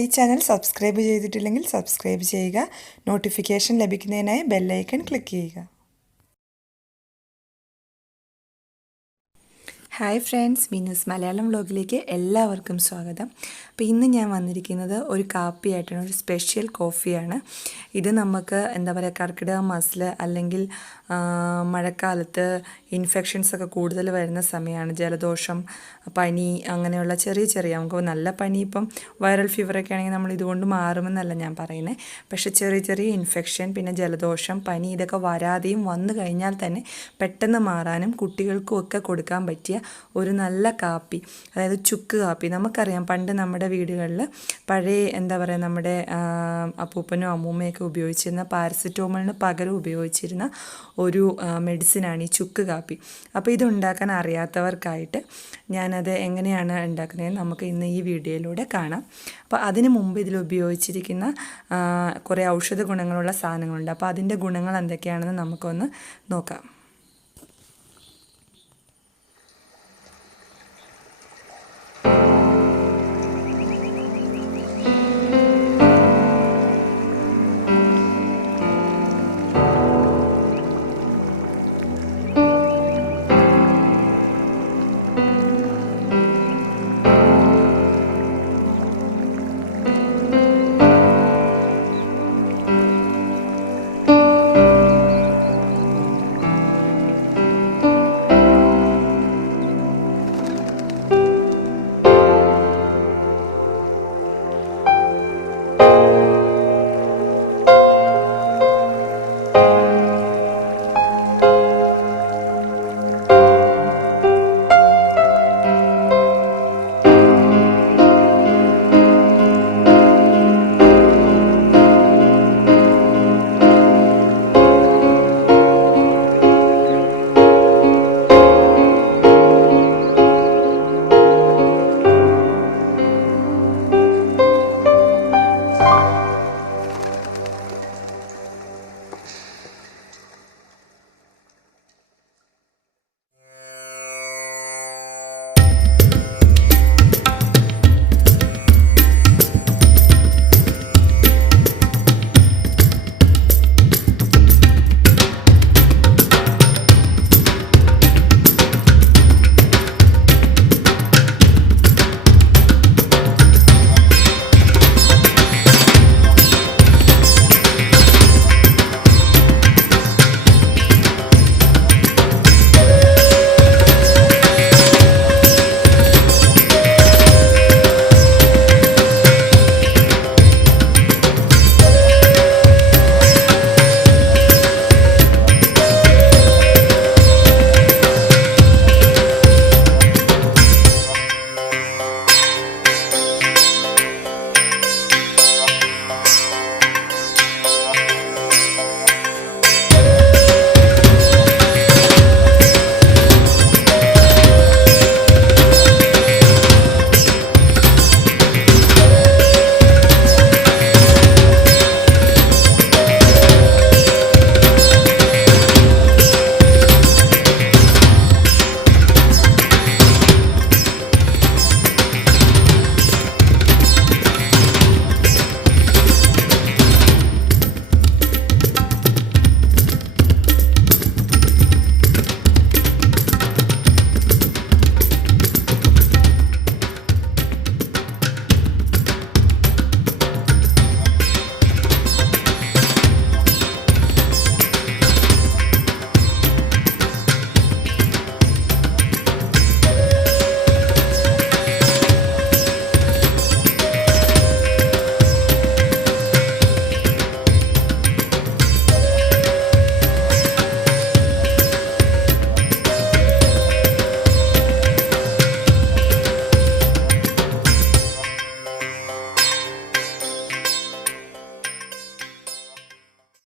ഈ channel subscribe ചെയ്തിട്ടില്ലെങ്കിൽ subscribe ചെയ്യുക. നോട്ടിഫിക്കേഷൻ ലഭിക്കുന്നതിനായി ബെൽ ഐക്കൺ ക്ലിക്ക് ചെയ്യുക. ഹായ് ഫ്രണ്ട്സ്, മീനൂസ് മലയാളം വ്ലോഗിലേക്ക് എല്ലാവർക്കും സ്വാഗതം. അപ്പോൾ ഇന്ന് ഞാൻ വന്നിരിക്കുന്നത് ഒരു കാപ്പിയായിട്ടാണ്, ഒരു സ്പെഷ്യൽ കോഫിയാണ്. ഇത് നമുക്ക് എന്താ പറയുക, കർക്കിടക മാസത്തിൽ അല്ലെങ്കിൽ മഴക്കാലത്ത് ഇൻഫെക്ഷൻസൊക്കെ കൂടുതൽ വരുന്ന സമയമാണ്. ജലദോഷം, പനി, അങ്ങനെയുള്ള ചെറിയ നമുക്ക് നല്ല പനി, ഇപ്പം വൈറൽ ഫീവറൊക്കെ ആണെങ്കിൽ നമ്മൾ ഇതുകൊണ്ട് മാറുമെന്നല്ല ഞാൻ പറയുന്നത്. പക്ഷേ ചെറിയ ഇൻഫെക്ഷൻ, പിന്നെ ജലദോഷം, പനി ഇതൊക്കെ വരാതെയും വന്നു കഴിഞ്ഞാൽ തന്നെ പെട്ടെന്ന് മാറാനും കുട്ടികൾക്കും ഒക്കെ കൊടുക്കാൻ പറ്റിയ ഒരു നല്ല കാപ്പി, അതായത് ചുക്ക് കാപ്പി. നമുക്കറിയാം, പണ്ട് നമ്മുടെ വീടുകളിൽ പഴയ എന്താ പറയുക, നമ്മുടെ അപ്പൂപ്പനും അമ്മൂമ്മയൊക്കെ ഉപയോഗിച്ചിരുന്ന പാരസെറ്റമോളിന് പകരം ഉപയോഗിച്ചിരുന്ന ഒരു മെഡിസിനാണ് ഈ ചുക്ക് കാപ്പി. അപ്പോൾ ഇതുണ്ടാക്കാൻ അറിയാത്തവർക്കായിട്ട് ഞാനത് എങ്ങനെയാണ് ഉണ്ടാക്കുന്നതെന്ന് നമുക്ക് ഇന്ന് ഈ വീഡിയോയിലൂടെ കാണാം. അപ്പോൾ അതിന് മുമ്പ് ഇതിൽ ഉപയോഗിച്ചിരിക്കുന്ന കുറേ ഔഷധ ഗുണങ്ങളുള്ള സാധനങ്ങളുണ്ട്. അപ്പോൾ അതിൻ്റെ ഗുണങ്ങൾ എന്തൊക്കെയാണെന്ന് നമുക്കൊന്ന് നോക്കാം.